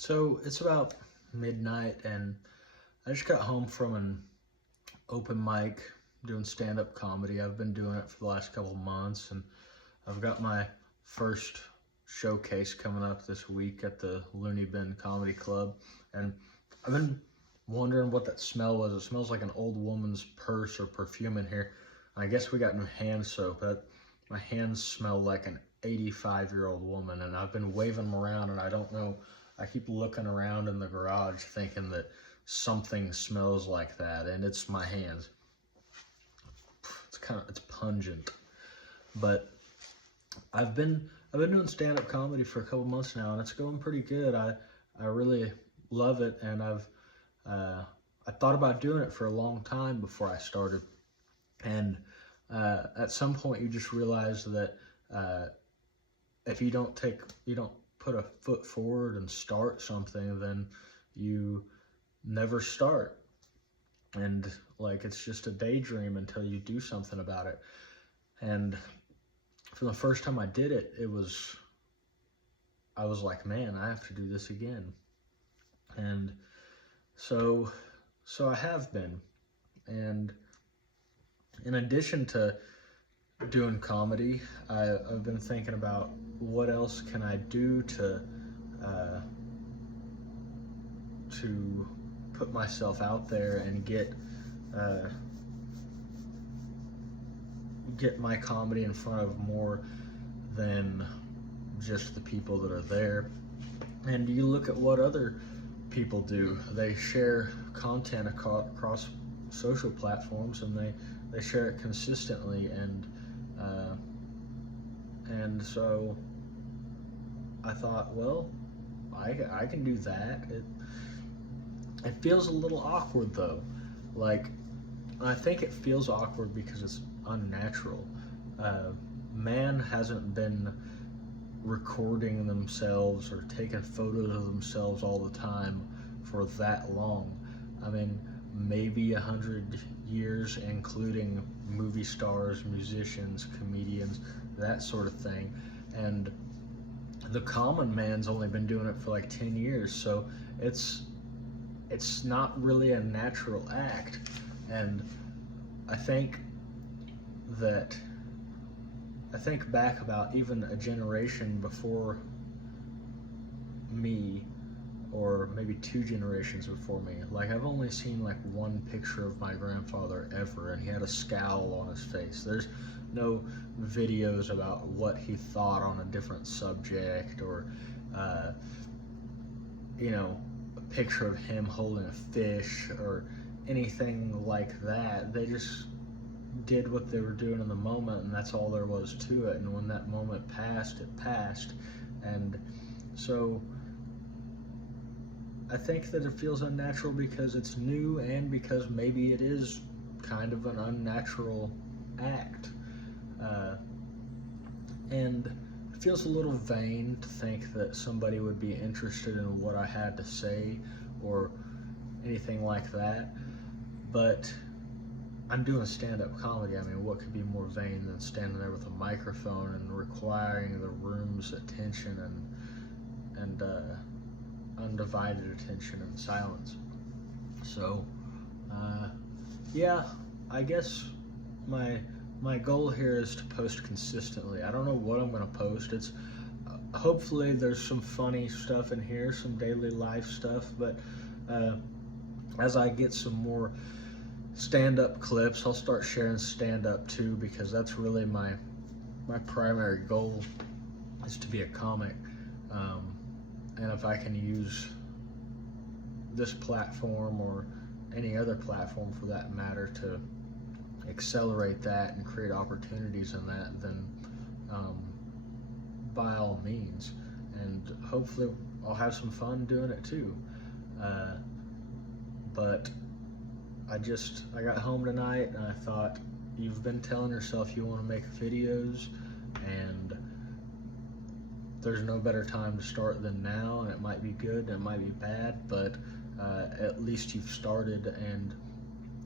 So it's about midnight, and I just got home from an open mic doing stand-up comedy. I've been doing it for the last couple months, and I've got my first showcase coming up this week at the Looney Bin Comedy Club. And I've been wondering what that smell was. It smells like an old woman's purse or perfume in here. I guess we got new hand soap, but my hands smell like an 85-year-old woman, and I've been waving them around, and I don't know. I keep looking around in the garage thinking that something smells like that, and it's my hands. It's pungent. But I've been doing stand-up comedy for a couple months now, and it's going pretty good. I really love it, and I thought about doing it for a long time before I started. And at some point you just realize that if you don't put a foot forward and start something, then you never start. And like, it's just a daydream until you do something about it. And for the first time I did it, I was like, man, I have to do this again. And so I have been. And in addition to doing comedy, I've been thinking about what else can I do to put myself out there and get my comedy in front of more than just the people that are there. And you look at what other people do. They share content across social platforms, and they share it consistently, and so I thought, well, I can do that. It feels a little awkward though. Like, I think it feels awkward because it's unnatural. Man hasn't been recording themselves or taking photos of themselves all the time for that long. I mean, maybe 100 years, including movie stars, musicians, comedians, that sort of thing. And the common man's only been doing it for like 10 years, so it's not really a natural act. And I think back about even a generation before me, or maybe 2 generations before me. Like, I've only seen like one picture of my grandfather ever, and he had a scowl on his face. There's no videos about what he thought on a different subject, or a picture of him holding a fish or anything like that. They just did what they were doing in the moment, and that's all there was to it. And when that moment passed, it passed. And so I think that it feels unnatural because it's new, and because maybe it is kind of an unnatural act. And it feels a little vain to think that somebody would be interested in what I had to say or anything like that. But I'm doing stand-up comedy. I mean, what could be more vain than standing there with a microphone and requiring the room's attention and undivided attention and silence? So, yeah, I guess my goal here is to post consistently. I don't know what I'm going to post. It's hopefully there's some funny stuff in here, some daily life stuff, but as I get some more stand-up clips, I'll start sharing stand-up too, because that's really my primary goal, is to be a comic. And if I can use this platform, or any other platform for that matter, to accelerate that and create opportunities in that, then by all means. And hopefully I'll have some fun doing it too. But I got home tonight, and I thought, you've been telling yourself you want to make videos, and there's no better time to start than now. And it might be good, and it might be bad, but at least you've started, and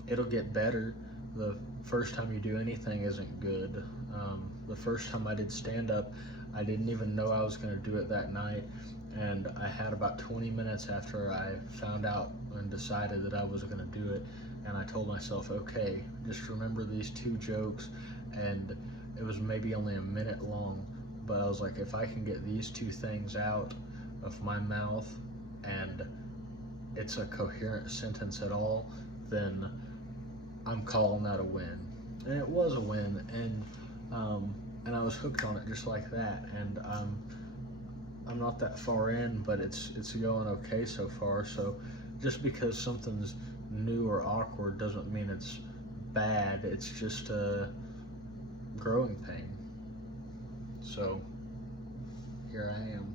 it'll get better. The first time you do anything isn't good. The first time I did stand-up, I didn't even know I was going to do it that night. And I had about 20 minutes after I found out and decided that I was going to do it. And I told myself, okay, just remember these two jokes. And it was maybe only a minute long, but I was like, if I can get these two things out of my mouth and it's a coherent sentence at all, then I'm calling that a win. And it was a win, and I was hooked on it just like that. And I'm not that far in, but it's going okay so far. So just because something's new or awkward doesn't mean it's bad. It's just a growing pain. So here I am.